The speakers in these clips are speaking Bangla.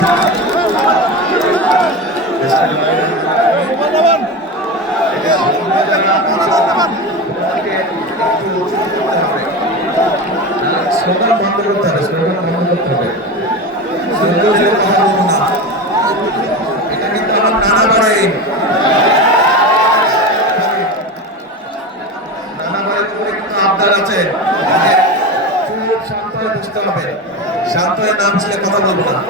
স্লোগান বন্ধ করতে হবে, স্লোগান বন্ধ করতে হবে। এটা কিন্তু আমার নানা বাড়ি, নানা বাড়ির উপরে কিন্তু আবদার আছে। খুব শান্ত হয়ে বুঝতে হবে, শান্ত হয়ে না বুঝলে কথা বলবো না,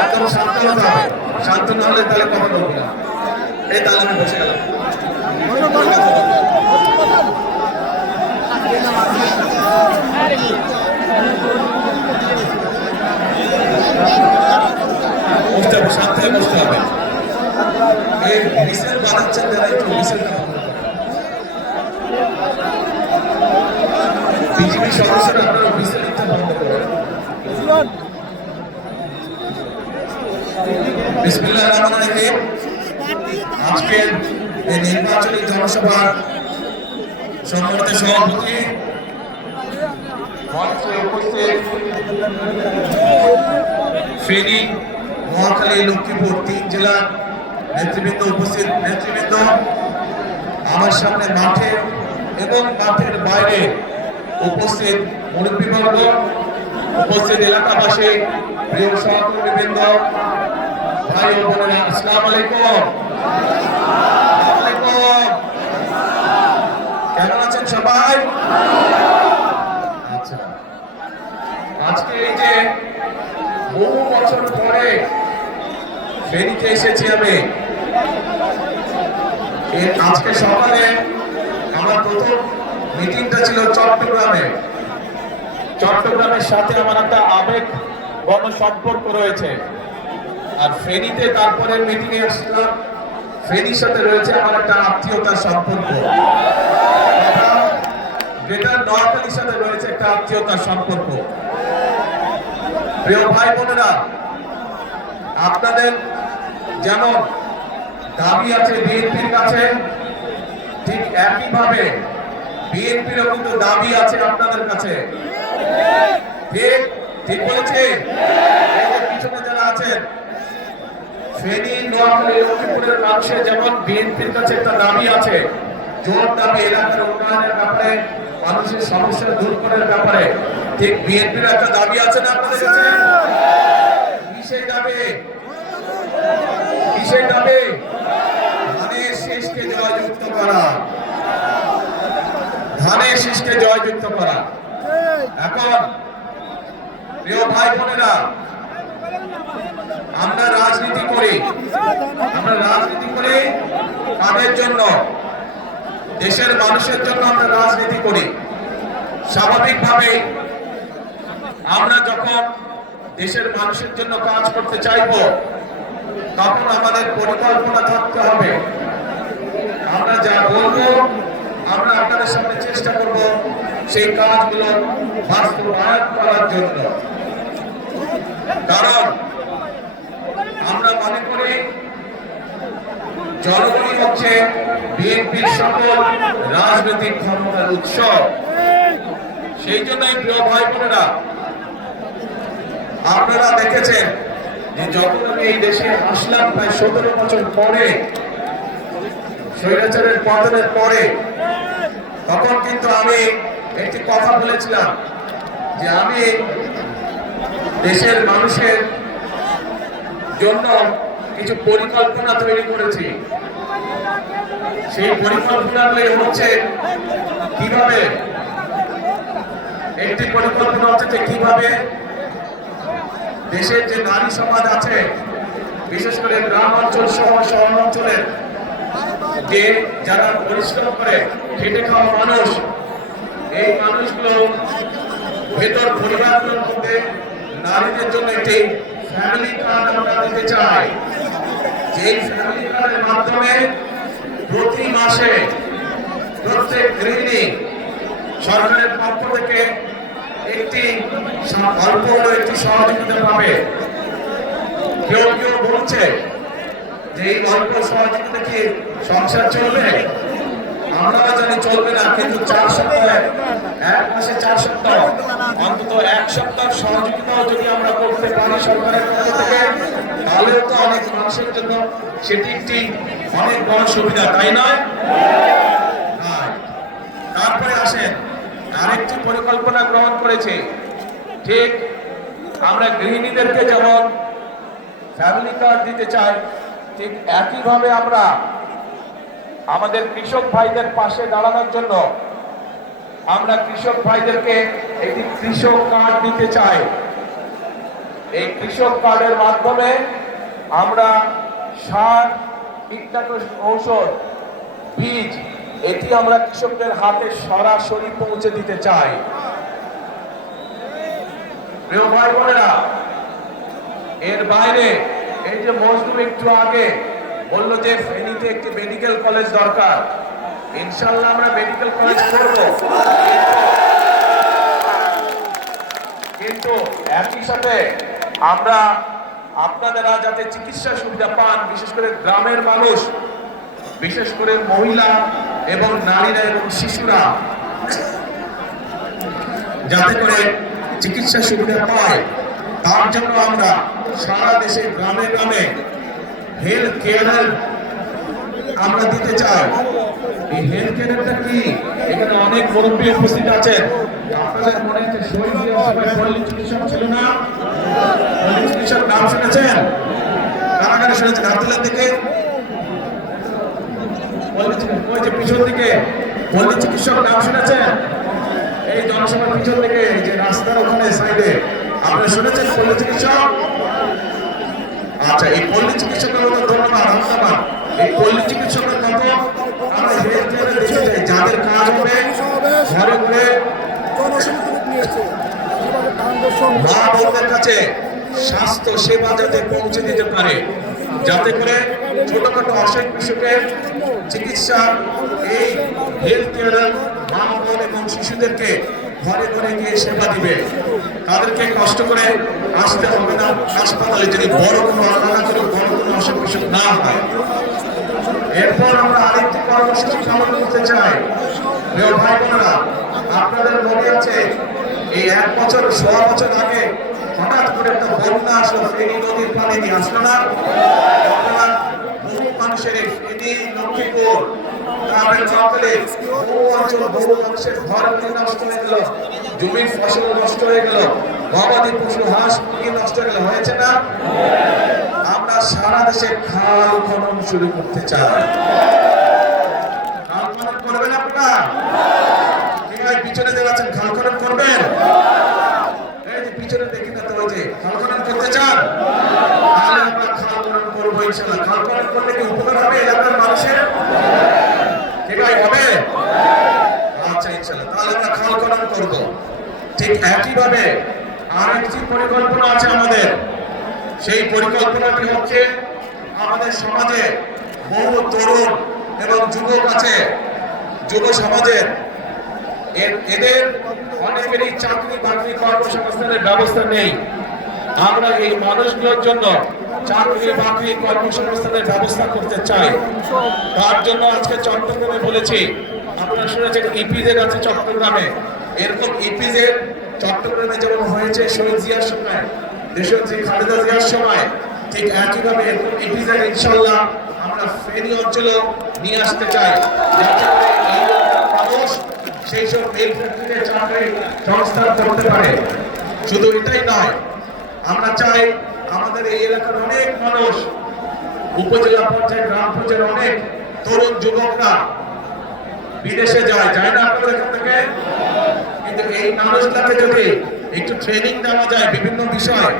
একদম শান্ত হতে হবে। শান্ত না হলে তাহলে কথা বলবো না। এই তাহলে আমি বসে গেলাম। বুঝতে হবে, শান্ত হয়ে বুঝতে হবে। এই মিছিল বানাচ্ছেন যারা, একটু মিছিলটা বন্ধ করুন। বিজেপি সদস্যরা আপনারা মিছিলটা বন্ধ করুন। বিসমিল্লাহির রহমানির রহিম। আজকের এই নির্বাচনী জনসভার সম্মানিত সভাপতি, মঞ্চে উপস্থিত ফেনী, নোয়াখালী, লক্ষ্মীপুর 3 জেলার নেতৃবৃন্দ, উপস্থিত নেতৃবৃন্দ, আমার সামনে মাঠে এবং মাঠের বাইরে উপস্থিত মুরব্বীবর্গ, উপস্থিত এলাকাবাসী, প্রিয় সহকর্মীবৃন্দ, ভাই ও বোনেরা, আসসালামু আলাইকুম। কেমন আছেন সবাই? আচ্ছা, আজকে এই যে বহু বছর পরে ফেনীতে এসেছি আমি, আজকে সকালে আমার প্রথম মিটিংটা ছিল চট্টগ্রামে। চট্টগ্রামের সাথে আমার একটা আবেগ গণসম্পর্ক রয়েছে। আর ফেনীতে তারপরে মিটিং এ আসলাম, ফেনীর সাথে রয়েছে আমার একটা আত্মীয়তার সম্পর্ক। যেটা নোয়াখালীর সাথে রয়েছে একটা আত্মীয়তার সম্পর্ক। প্রিয় ভাই বোনেরা, আপনাদের যেমন দাবি আছে বিএনপির কাছে, ঠিক একইভাবে বিএনপিরও কিন্তু দাবি আছে আপনাদের কাছে। ঠিক ঠিক বলেছি? এই যে পিছনে যারা আছেন, ফেনী, নোয়াখালী, লক্ষ্মীপুরের মানুষের যেমন বিএনপির কাছে একটা দাবি আছে, জোর দাবি এলাকার উন্নয়নের ব্যাপারে, মানুষের সমস্যা দূর করার ব্যাপারে, ঠিক বিএনপির একটা দাবি আছে না আপনাদের কাছে? কি সেই দাবি? কি সেই দাবি? ধানের শীষকে জয়যুক্ত করা, ধানের শীষকে জয়যুক্ত করা। এখন প্রিয় ভাই বোনেরা, আমরা রাজনীতি করি, আমরা রাজনীতি করি কাদের জন্য? দেশের মানুষের জন্য আমরা রাজনীতি করি। স্বাভাবিকভাবে আমরা যখন দেশের মানুষের জন্য কাজ করতে চাইব, তখন আমাদের পরিকল্পনা থাকতে হবে। আমরা যা বলবো, আমরা আপনাদের সামনে চেষ্টা করব সেই কাজগুলো বাস্তবায়ন করার জন্য। কারণ আমরা মনে করি জনগণই হচ্ছে বিএনপির সকল রাজনৈতিক ক্ষমতার উৎস। সেই জন্যই প্রিয় ভাই বোনেরা, আপনারা দেখেছেন যে যখন আমি এই দেশে আসলাম প্রায় 17 বছর পরে, স্বৈরাচারের পতনের পরে, তখন কিন্তু আমি একটি কথা বলেছিলাম যে আমি দেশের মানুষের জন্য কিছু পরিকল্পনা তৈরি করেছি। সেই পরিকল্পনাগুলি হচ্ছে কিভাবে, একটি পরিকল্পনা হচ্ছে যে কিভাবে দেশের যে নারী সমাজ আছে, বিশেষ করে গ্রাম অঞ্চল সহ শহর অঞ্চলের যে যারা পরিশ্রম করে খেটে খাওয়া মানুষ, এই মানুষগুলো ভেতর পরিবারগুলোর মধ্যে নারীদের জন্য একটি ফ্যামিলি কার্ড আমরা দিতে চাই। যে ফ্যামিলি কার্ডের মাধ্যমে প্রতি মাসে প্রত্যেক গৃহিণী সরকারের পক্ষ থেকে একটি অল্প একটি সহযোগিতা পাবে। কেউ কেউ বলছে যে এই অল্প সহযোগিতা কি সংসার চলবে? আমরা জানি চলবে না, কিন্তু 4 সপ্তাহে, 1 মাসে 4 সপ্তাহ অন্তত এক সপ্তাহ সহযোগিতাও যদি আমরা করতে পারি সরকারের পক্ষ থেকে, তাহলে তো অনেক মানুষের জন্য সেটি একটি অনেক বড় সুবিধা, তাই নয়? তারপরে আসেন, আরেকটি পরিকল্পনা গ্রহণ করেছে। ঠিক আমরা গৃহিণীদেরকে যেমন ফ্যামিলি কার্ড দিতে চাই, ঠিক একইভাবে আমরা আমাদের কৃষক ভাইদের পাশে দাঁড়ানোর জন্য আমরা কৃষক ভাইদেরকে একটি কৃষক কার্ড দিতে চাই। এই কৃষক কার্ডের মাধ্যমে আমরা সার, কীটনাশক ঔষধ, বীজ এটি আমরা কৃষকদের হাতে সরাসরি পৌঁছে দিতে চাই। প্রিয় ভাই বোনেরা, এর বাইরে এই যে মজদুর একটু আগে বললো যে ফেনীতে একটি মেডিকেল কলেজ দরকার, ইনশাআল্লাহ আমরা মেডিকেল কলেজ করব, কিন্তু একই সাথে আমরা আপনারা যাতে চিকিৎসা সুবিধা পান, বিশেষ করে গ্রামের মানুষ, বিশেষ করে মহিলা এবং নারীরা এবং শিশুরা যাতে করে চিকিৎসা সুবিধা পায়, তার জন্য আমরা সারা দেশে গ্রামে গ্রামে হেলথ কেয়ার আমরা দিতে চাই। এই হেলথ কেয়ারটা কি? এখানে অনেক মুরব্বী উপস্থিত আছেন। আপনাদের মনে হচ্ছে শহীদ পল্লী চিকিৎসক ছিল না? পল্লী চিকিৎসক নাম শুনেছেন? কারা কারা শুনেছেন? আব্দুল্লাহ থেকে ওই যে পিছন দিকে পল্লী চিকিৎসক নাম শুনেছেন? এই জনসভার পিছন থেকে এই যে রাস্তার ওখানে সাইডে আপনারা শুনেছেন পল্লী চিকিৎসক? আচ্ছা, এই পল্লী চিকিৎসকের মতো ধন্যবাদ, ধন্যবাদ। এই পল্লী চিকিৎসকের মতো আমরা হেলথ কেয়ারে দেখতে চাই, যাদের কাজ হবে ঘরে ঘরে মা বোনদের কাছে স্বাস্থ্য সেবা যাতে পৌঁছে দিতে পারে, যাতে করে ছোটখাটো অসুখ বিসুখের চিকিৎসা এই হেলথ কেয়ারের মা বোন এবং শিশুদেরকে ঘরে ঘরে গিয়ে সেবা দিবে। তাদেরকে কষ্ট করে আসতে হবে না হাসপাতালে, যদি বড় কোনো আলাদা বড় কোনো অসুখ বিসুখ না হয়। এরপর আমরা আরেকটি কর্মসূচি পালন করতে চাই। প্রিয় ভাই বোনেরা, আপনাদের মনে আছে এই 1 বছর 6 বছর আগে হঠাৎ করে একটা বন্যা আসলো, ফেনী নদীর পানি দিয়ে আসলো না? বহু মানুষের এই ফেনী, লক্ষ্মীপুর, গ্রামের জঙ্গলে বহু অঞ্চল, বহু মানুষের ঘর নষ্ট হয়ে গেল, জমির ফসল নষ্ট হয়ে গেল, গবাদি পশু হাঁস মুরগি নষ্ট হয়ে গেল, হয়েছে না? আমরা সারা দেশে খাল খনন শুরু করতে চাই। খাল খনন করবেন আপনারা? পিছনে যাচ্ছেন, খাল খনন করবেন? এই যে পিছনে দেখি না তো, ওই যে খাল খনন করতে চান? তাহলে আমরা খাল খনন করবো ইনশাআল্লাহ। খাল খনন করলে কি উপকার হবে এলাকার মানুষের? কি ভাই, হবে? আচ্ছা, ইনশাআল্লাহ তাহলে আমরা খাল খনন করবো। ঠিক একইভাবে আরেকটি পরিকল্পনা আছে আমাদের। সেই পরিকল্পনাটি হচ্ছে, আমাদের সমাজে বহু তরুণ এবং যুবক আছে, যুব সমাজের এদের অনেকেরই চাকরি বাকরি কর্মসংস্থানের ব্যবস্থা নেই। আমরা এই মানুষগুলোর জন্য চাকরি বাকরি কর্মসংস্থানের ব্যবস্থা করতে চাই। তার জন্য আজকে চট্টগ্রামে বলেছি, আপনারা শুনেছেন ইপিজেড আছে চট্টগ্রামে, এরকম ইপিজেড চট্টগ্রামে যেমন হয়েছে শহীদ জিয়ার সময়, দেশনেত্রী খালেদা জিয়ার সময়, ঠিক একইভাবে ইপিজেড ইনশাআল্লাহ আমরা ফেনী অঞ্চলেও নিয়ে আসতে চাই, যাতে করে এই মানুষ সেই সব মিল ফ্যাক্টরিতে চাকরি সংস্থান করতে পারে। শুধু এটাই নয়, আমরা চাই আমাদের এই এলাকার অনেক মানুষ, উপজেলা পর্যায়ে, গ্রাম পর্যায়ের অনেক তরুণ যুবকরা বিদেশে যায় না আপনাদের এখান থেকে? কিন্তু এই মানুষটাকে যদি একটু ট্রেনিং দেওয়া যায় বিভিন্ন বিষয়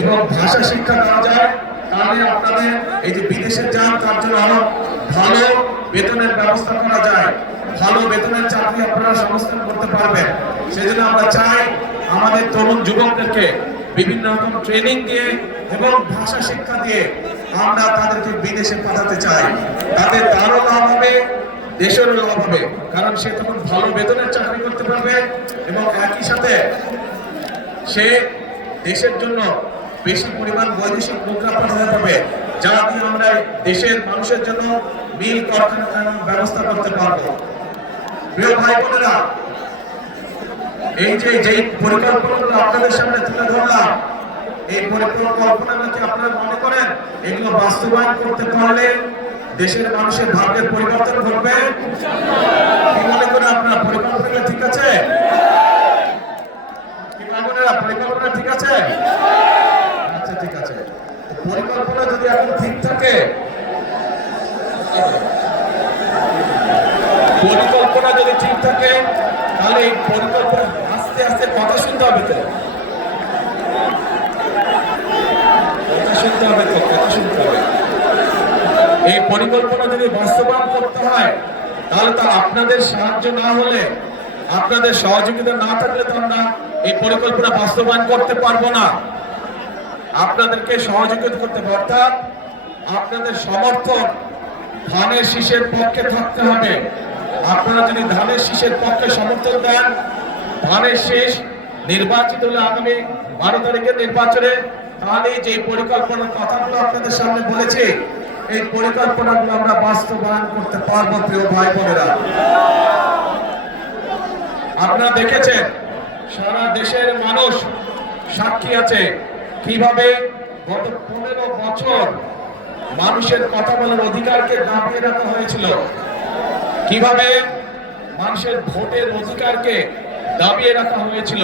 এবং ভাষা শিক্ষা দেওয়া যায়, তাহলে আপনাদের এই যে বিদেশে যান তার জন্য আরো ভালো বেতনের ব্যবস্থা করা যায়, ভালো বেতনের চাকরি আপনারা সংস্থান করতে পারবেন। সেজন্য আমরা চাই আমাদের তরুণ যুবকদেরকে বিভিন্ন রকম ট্রেনিং দিয়ে এবং ভাষা শিক্ষা দিয়ে আমরা তাদেরকে বিদেশে পাঠাতে চাই। তাদের তারও লাভ হবে, দেশেরও লাভ হবে, কারণ সে তখন ভালো বেতনের চাকরি করতে পারবে এবং একই সাথে সে দেশের জন্য বেশি পরিমাণ বৈদেশিক মুদ্রা পাঠাতে পারবে, যা দিয়ে আমরা দেশের মানুষের জন্য মিল কারখানার ব্যবস্থা করতে পারবো। প্রিয় ভাই বোনেরা, এই যে যেই পরিকল্পনাগুলো আপনাদের সামনে তুলে ধরলাম, এই পরিকল্পনাগুলো কি আপনারা মনে করেন এগুলো বাস্তবায়ন করতে পারলে দেশের মানুষের ভাগ্যের পরিবর্তন ঘটবে? কি মনে করেন আপনারা? পরিকল্পনা ঠিক আছে? কি মনে করেন পরিকল্পনা ঠিক আছে? আচ্ছা, ঠিক আছে। পরিকল্পনা যদি এখন ঠিক থাকে, পরিকল্পনা যদি ঠিক থাকে তাহলে এই পরিকল্পনা আস্তে আস্তে কথা শুনতে হবে, তো কথা শুনতে হবে, তো কথা শুনতে হবে। এই পরিকল্পনা যদি বাস্তবায়ন করতে হয় তাহলে তো আপনাদের সাহায্য না হলে, আপনাদের সহযোগিতা না থাকলে তো আমরা এই পরিকল্পনা বাস্তবায়ন করতে পারবো না। আপনাদেরকে সহযোগিতা করতে হবে, অর্থাৎ আপনাদের সমর্থন ধানের শীষের পক্ষে থাকতে হবে। আপনারা যদি ধানের শীষের পক্ষে সমর্থন দেন, ধানের শীষ নির্বাচিত হলে আগামী 12 তারিখের নির্বাচনে, তাহলে যে পরিকল্পনার কথাগুলো আপনাদের সামনে বলেছি, এই পরিকল্পনাগুলো আমরা বাস্তবায়ন করতে পারবো। প্রিয় ভাই বোনেরা, আপনারা দেখেছেন সারা দেশের মানুষ সাক্ষী আছে কিভাবে গত 15 বছর মানুষের কথা বলার অধিকারকে দাবিয়ে রাখা হয়েছিল, কিভাবে মানুষের ভোটের অধিকারকে দাবিয়ে রাখা হয়েছিল।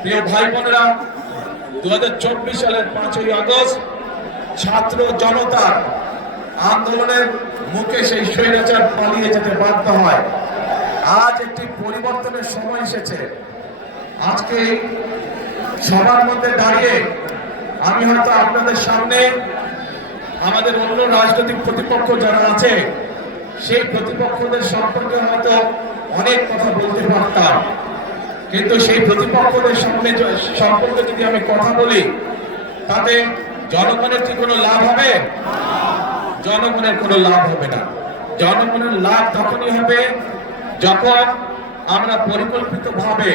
প্রিয় ভাই বোনেরা, 2024 সালের 5ই আগস্ট ছাত্র জনতার আন্দোলনের মুখে সেই স্বৈরাচার পালিয়ে যেতে বাধ্য হয়। আজ একটি পরিবর্তনের সময় এসেছে। আজকে সবার মধ্যে দাঁড়িয়ে আমি হয়তো আপনাদের সামনে আমাদের অন্য রাজনৈতিক প্রতিপক্ষ যারা আছে সেই প্রতিপক্ষদের সম্পর্কে হয়তো অনেক কথা বলতে পারতাম, কিন্তু সেই প্রতিপক্ষদের সম্পর্কে যদি আমি কথা বলি তাতে জনগণের কি কোনো লাভ হবে? জনগণের কোনো লাভ হবে না। জনগণের লাভ তখনই হবে যখন আমরা পরিকল্পিতভাবে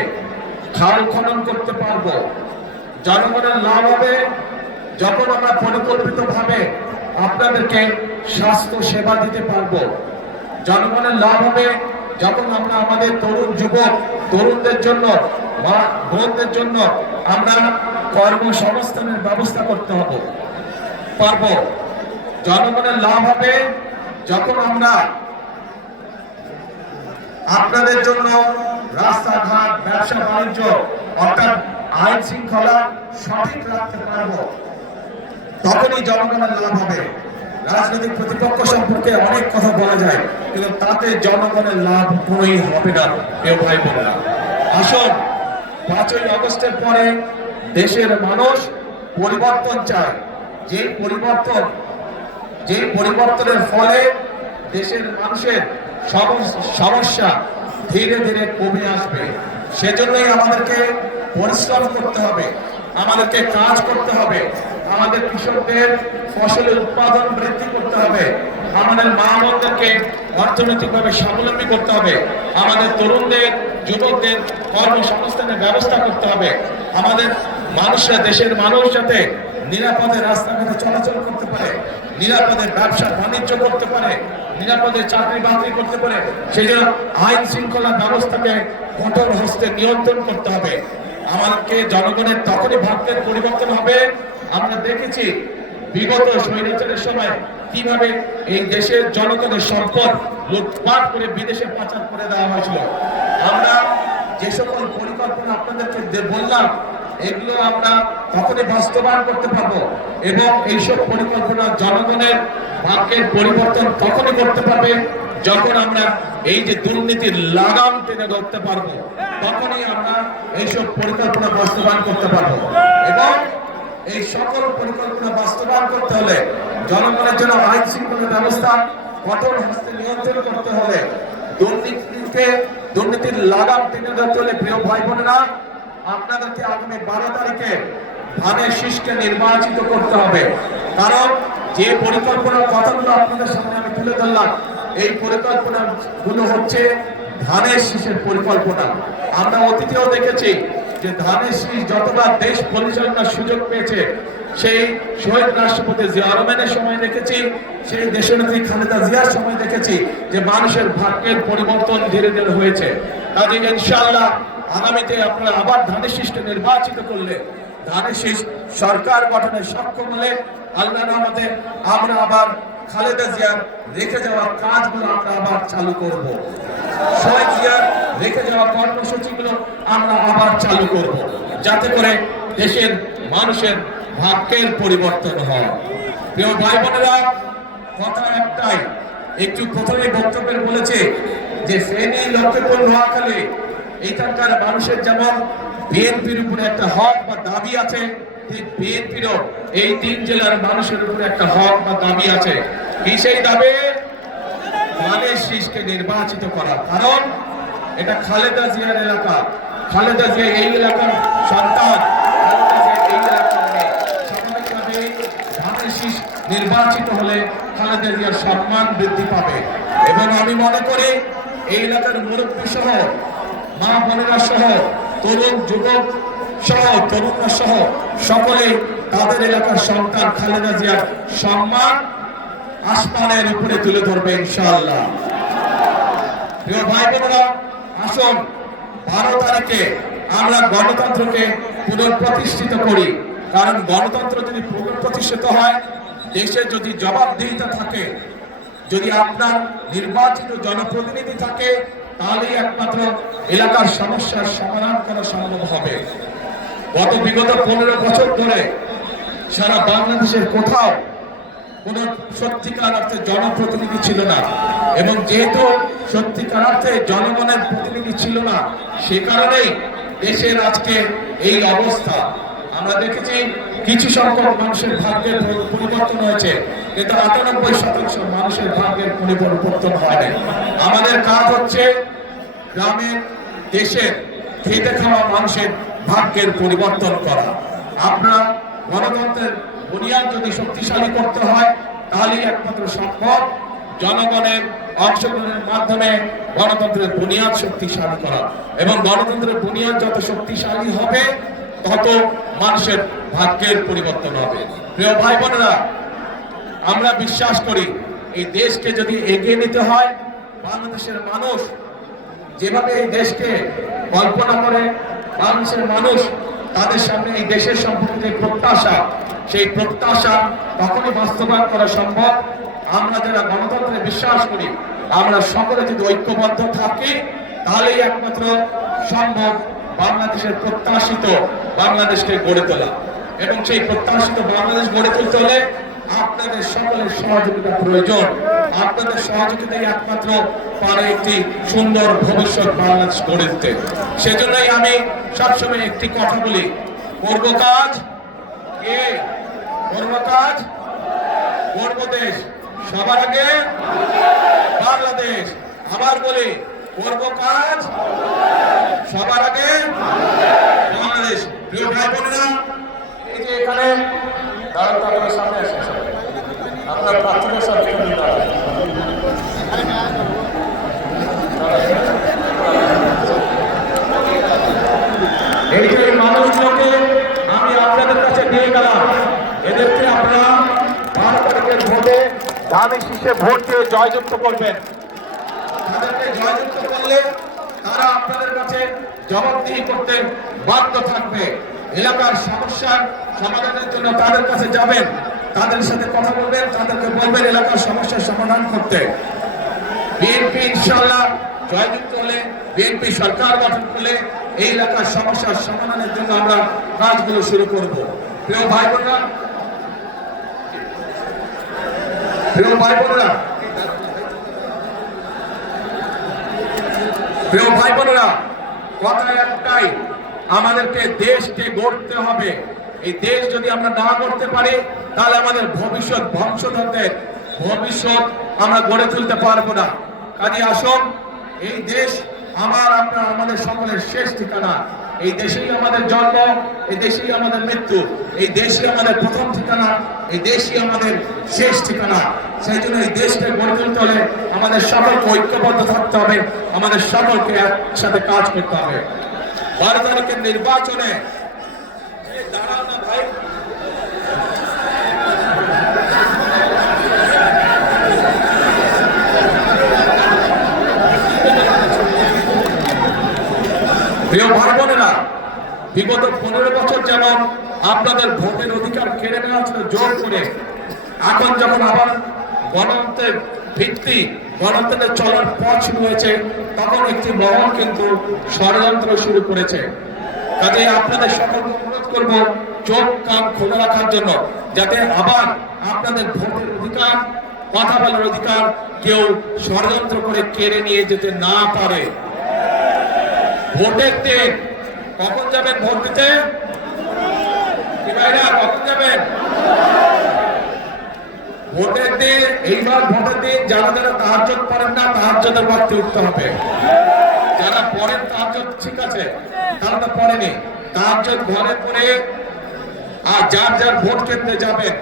খাল খনন করতে পারবো। জনগণের লাভ হবে যখন আমরা পরিকল্পিতভাবে আপনাদেরকে স্বাস্থ্য সেবা দিতে পারবো। জনগণের লাভ হবে যখন আমরা আমাদের তরুণ যুবক তরুণদের জন্য বা বোনদের জন্য আমরা কর্মসংস্থানের ব্যবস্থা করতে পারবো। জনগণের লাভ হবে যখন আমরা আপনাদের জন্য রাস্তাঘাট, ব্যবসা বাণিজ্য অর্থাৎ আইন শৃঙ্খলা সঠিক রাখতে পারবো, তখনই জনগণের লাভ হবে। রাজনৈতিক প্রতিপক্ষ সম্পর্কে অনেক কথা বলা যায়, কিন্তু তাতে জনগণের লাভ কোনোই হবে না। কেউ ভাই বোনেরা, আসুন 5ই আগস্টের পরে দেশের মানুষ পরিবর্তন চায়। যে পরিবর্তনের ফলে দেশের মানুষের সমস্যা ধীরে ধীরে কমে আসবে। সেজন্যই আমাদেরকে পরিশ্রম করতে হবে, আমাদেরকে কাজ করতে হবে, আমাদের কৃষকদের ফসলের উৎপাদন বৃদ্ধি করতে হবে, আমাদের মা বোনদেরকে অর্থনৈতিকভাবে স্বাবলম্বী করতে হবে, আমাদের তরুণদের যুবকদের কর্মসংস্থানের ব্যবস্থা করতে হবে, আমাদের মানুষরা, দেশের মানুষ যাতে নিরাপদে রাস্তাঘাটে চলাচল করতে পারে, নিরাপদে ব্যবসা বাণিজ্য করতে পারে, নিরাপদে চাকরি বাকরি করতে পারে, সেই জন্য আইন শৃঙ্খলা ব্যবস্থাকে কঠোর হস্তে নিয়ন্ত্রণ করতে হবে। আমাদেরকে জনগণের তখনই ভাগ্যের পরিবর্তন হবে। আমরা দেখেছি বিগত স্বৈরাচারের সময় কিভাবে এই দেশের জনগণের সম্পদ লুটপাট করে বিদেশে পাচার করে দেওয়া হয়েছিল। আমরা যে সকল পরিকল্পনা আপনাদেরকে বললাম, এগুলো আমরা তখনই বাস্তবায়ন করতে পারবো এবং এইসব পরিকল্পনা জনগণের ভাগ্যের পরিবর্তন তখনই করতে পারবে যখন আমরা এই যে দুর্নীতির লাগাম টেনে ধরতে পারবো, তখনই আমরা এইসব পরিকল্পনা বাস্তবায়ন করতে পারবো। এবং এই সকল পরিকল্পনা বাস্তবায়ন করতে হলে জনগণের জন্য আইন শৃঙ্খলা ব্যবস্থা কঠোর হস্তে নিয়ন্ত্রণ করতে হলে, দুর্নীতির লাগাম টেনে ধরতে হলে প্রিয় ভাই বোনেরা, আপনাদেরকে আগামী 12 তারিখে ধানের শীষকে নির্বাচিত করতে হবে। কারণ যে পরিকল্পনার কথাগুলো আপনাদের সামনে আমি তুলে ধরলাম, এই পরিকল্পনাগুলো হচ্ছে ধানের শীষের পরিকল্পনা। আমরা অতীতেও দেখেছি যে ধানের শীষ যতবার দেশ পরিচালনার সুযোগ পেয়েছে, সেই শহীদ রাষ্ট্রপতি জিয়া রহমানের সময় দেখেছি, সেই দেশনেত্রী খালেদা জিয়ার সময় দেখেছি যে মানুষের ভাগ্যের পরিবর্তন ধীরে ধীরে হয়েছে। কাজে ইনশাআল্লাহ আগামীতে আপনারা আবার ধানের শীষকে নির্বাচিত করলে ধানের শীষ সরকার গঠনে সক্ষম হলে আল্লাহর রহমতে আমরা আবার খালেদা জিয়ার রেখে যাওয়া কাজগুলো আমরা আবার চালু করব। শহীদ জিয়ার রেখে যাওয়া কর্মসূচিগুলো আমরা আবার চালু করব, যাতে করে দেশের মানুষের ভাগ্যের পরিবর্তন হয়। প্রিয় ভাই বোনেরা, কথা একটাই, একটু প্রথমে বক্তব্যের বলেছে যে ফেনী, লক্ষ্মীপুর, নোয়াখালী এইখানকার মানুষের যেমন বিএনপির উপরে একটা হক বা দাবি আছে, ঠিক বিএনপিরও এই 3 জেলার মানুষের উপরে একটা হক বা দাবি আছে। কি সেই দাবি? ধানের শীষকে নির্বাচিত করা। কারণ এটা খালেদা জিয়ার এলাকা, খালেদা জিয়া এই এলাকার সন্তান, খালেদা জিয়া এই এলাকার মেয়ে। স্বাভাবিকভাবে ধানের শীষ নির্বাচিত হলে খালেদা জিয়ার সম্মান বৃদ্ধি পাবে। এবং আমি মনে করি এই এলাকার মুরব্বী সহ, মা বোনেরা সহ, তরুণ যুবক সহ, তরুণরা সহ সকলে তাদের এলাকার সন্তান খালেদা জিয়ার সম্মান আসমানের উপরে তুলে ধরবে ইনশাআল্লাহ। প্রিয় ভাই বোনেরা, আসুন 12 তারিখে আমরা গণতন্ত্রকে পুনঃপ্রতিষ্ঠিত করি। কারণ গণতন্ত্র যদি পুনঃপ্রতিষ্ঠিত হয়, দেশে যদি জবাবদিহিতা থাকে, যদি আপনার নির্বাচিত জনপ্রতিনিধি থাকে, তাহলেই একমাত্র এলাকার সমস্যার সমাধান করা সম্ভব হবে। বিগত 15 বছর ধরে সারা বাংলাদেশের কোথাও কোন সত্যিকার অর্থে জনপ্রতিনিধি ছিল না, এবং যেহেতু সত্যিকার অর্থে জনগণের প্রতিনিধি ছিল না, সে কারণেই দেশের আজকে এই অবস্থা। আমরা দেখেছি কিছু সংখ্যক মানুষের ভাগ্যের পরিবর্তন হয়েছে, কিন্তু 98% মানুষের ভাগ্যের পরিবর্তন হয়নি। আমাদের কাজ হচ্ছে গ্রামের, দেশের খেতে খাওয়া মানুষের ভাগ্যের পরিবর্তন করা। আপনার গণতন্ত্রের বুনিয়াদ যদি শক্তিশালী করতে হয়, তাহলেই একমাত্র সম্ভব জনগণের অংশগ্রহণের মাধ্যমে গণতন্ত্রের বুনিয়াদ শক্তিশালী করা। এবং গণতন্ত্রের বুনিয়াদ যত শক্তিশালী হবে, তত মানুষের ভাগ্যের পরিবর্তন হবে। প্রিয় ভাই বোনেরা, আমরা বিশ্বাস করি এই দেশকে যদি এগিয়ে নিতে হয়, বাংলাদেশের মানুষ যেভাবে এই দেশকে কল্পনা করে, বাংলাদেশের মানুষ তাদের সামনে এই দেশের সম্পর্কে যে প্রত্যাশা, সেই প্রত্যাশা তখনই বাস্তবায়ন করা সম্ভব আমরা যারা গণতন্ত্রে বিশ্বাস করি। আমরা সকলে যদি ঐক্যবদ্ধ থাকি, তাহলেই একমাত্র সম্ভব বাংলাদেশের প্রত্যাশিত বাংলাদেশকে গড়ে তোলা। এবং সেই প্রত্যাশিত বাংলাদেশ গড়ে তুলতে হলে আপনাদের সকলের সহযোগিতা প্রয়োজন। আপনাদের সহযোগিতাই একমাত্র পারে একটি সুন্দর ভবিষ্যৎ বাংলাদেশ গড়ে তুলতে। সেজন্যই আমি সবসময় একটি কথা বলি, করব কাজ, কে করব কাজ, করব দেশ, সবার আগে বাংলাদেশ। আবার বলি, করব কাজ, সবার আগে বাংলাদেশ। প্রিয় ভাই বোনেরা, এই যে এখানে আপনার সামনে আসে, আপনার প্রার্থীদের সাথে এই যে মানুষগুলোকে আমি আপনাদের কাছে দিয়ে গেলাম, এদেরকে আপনারা 12 তারিখের ভোটে ধানের শীষে ভোট দিয়ে জয়যুক্ত করবেন। তাদেরকে জয়যুক্ত করলে তারা আপনাদের কাছে জবাবদিহি করতে বাধ্য থাকবে। এলাকার সমস্যার সমাধানের জন্য তাদের কাছে যাবেন, তাদের সাথে কথা বলবেন, তাদেরকে বলবেন এলাকার সমস্যার সমাধান করতে। বিএনপি ইনশাআল্লাহ জয়যুক্ত হলে, বিএনপি সরকার গঠন করলে এই এলাকার সমস্যার সমাধানের জন্য আমরা কাজগুলো শুরু করব। প্রিয় ভাই বোনেরা, প্রিয় ভাই বোনেরা, প্রিয় ভাই বোনেরা, কথা একটাই, আমাদেরকে দেশকে গড়তে হবে। এই দেশ যদি আমরা না গড়তে পারি, তাহলে আমাদের ভবিষ্যৎ, বংশধরদের ভবিষ্যৎ আমরা গড়ে তুলতে পারবো না। কাজে আসুন, এই দেশ আমার, আপনার, আমাদের সকলের শেষ ঠিকানা। এই দেশেই আমাদের জন্ম, এই দেশেই আমাদের মৃত্যু, এই দেশই আমাদের প্রথম ঠিকানা, এই দেশই আমাদের শেষ ঠিকানা। সেই জন্য এই দেশকে গড়ে তুলতে হলে আমাদের সকলকে ঐক্যবদ্ধ থাকতে হবে, আমাদের সকলকে একসাথে কাজ করতে হবে। 12 তারিখের নির্বাচনে দাঁড়াও না ভাই, প্রিয় ভাই বোনেরা, বিগত 15 বছর যেমন আপনাদের ভোটের অধিকার কেড়ে নেওয়া ছিল জোর করে, এখন যখন আবার গণতন্ত্রের ভিত্তি, গণতন্ত্রের চলার পথ শুরু হয়েছে, তখন একটি মহল কিন্তু ষড়যন্ত্র শুরু করেছে। কাজে আপনাদের সকলকে অনুরোধ করব চোখ কান খোলা রাখার জন্য, যাতে আবার আপনাদের ভোটের অধিকার, কথা বলার অধিকার কেউ ষড়যন্ত্র করে কেড়ে নিয়ে যেতে না পারে। ভোটের দিন কখন যাবেন ভোট দিতে? কখন যাবেন ভোটের দিন? এইবার ভোটের দিন যারা যারা তাহাজ্জুদ পড়েন না, তাহাজ্জুদের ওয়াক্তে উঠতে হবে। যারা পড়েন তাহাজ্জুদ ঠিক আছে, তারা তো পড়েনি, তাহাজ্জুদ ঘরে পড়ে আর যার যার ভোট কেন্দ্রে যাবেন।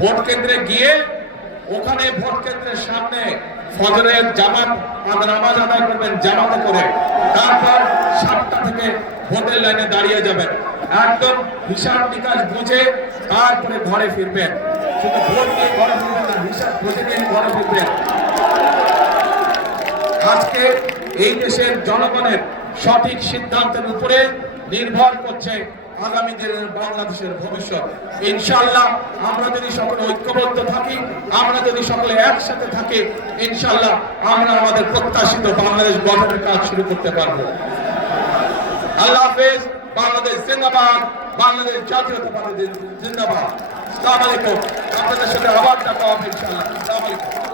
ভোট কেন্দ্রে গিয়ে ওখানে ভোট কেন্দ্রের সামনে ফজরের জামাত নামাজ আদায় করবেন জামাতে করে, তারপর 7টা থেকে ভোটের লাইনে দাঁড়িয়ে যাবেন। একদম হিসাব নিকাশ বুঝে তারপরে ঘরে ফিরবেন। শুধু ভোট দিয়ে ঘরে ফিরবেন না, হিসাব বুঝে নিয়ে ঘরে ফিরবেন। আজকে এই দেশের জনগণের সঠিক সিদ্ধান্তের উপরে নির্ভর করছে আগামী দিনের বাংলাদেশের ভবিষ্যৎ। ইনশাআল্লাহ আমরা যদি সকলে ঐক্যবদ্ধ থাকি, আমরা যদি সকলে একসাথে থাকি, ইনশাআল্লাহ আমরা আমাদের প্রত্যাশিত বাংলাদেশ গঠনের কাজ শুরু করতে পারবো। আল্লাহ হাফেজ। বাংলাদেশ জিন্দাবাদ, বাংলাদেশ জাতীয়তাবাদী জিন্দাবাদ। আসসালামু আলাইকুম। আপনাদের সাথে আবার দেখা হবে ইনশাআল্লাহ। আসসালামু আলাইকুম।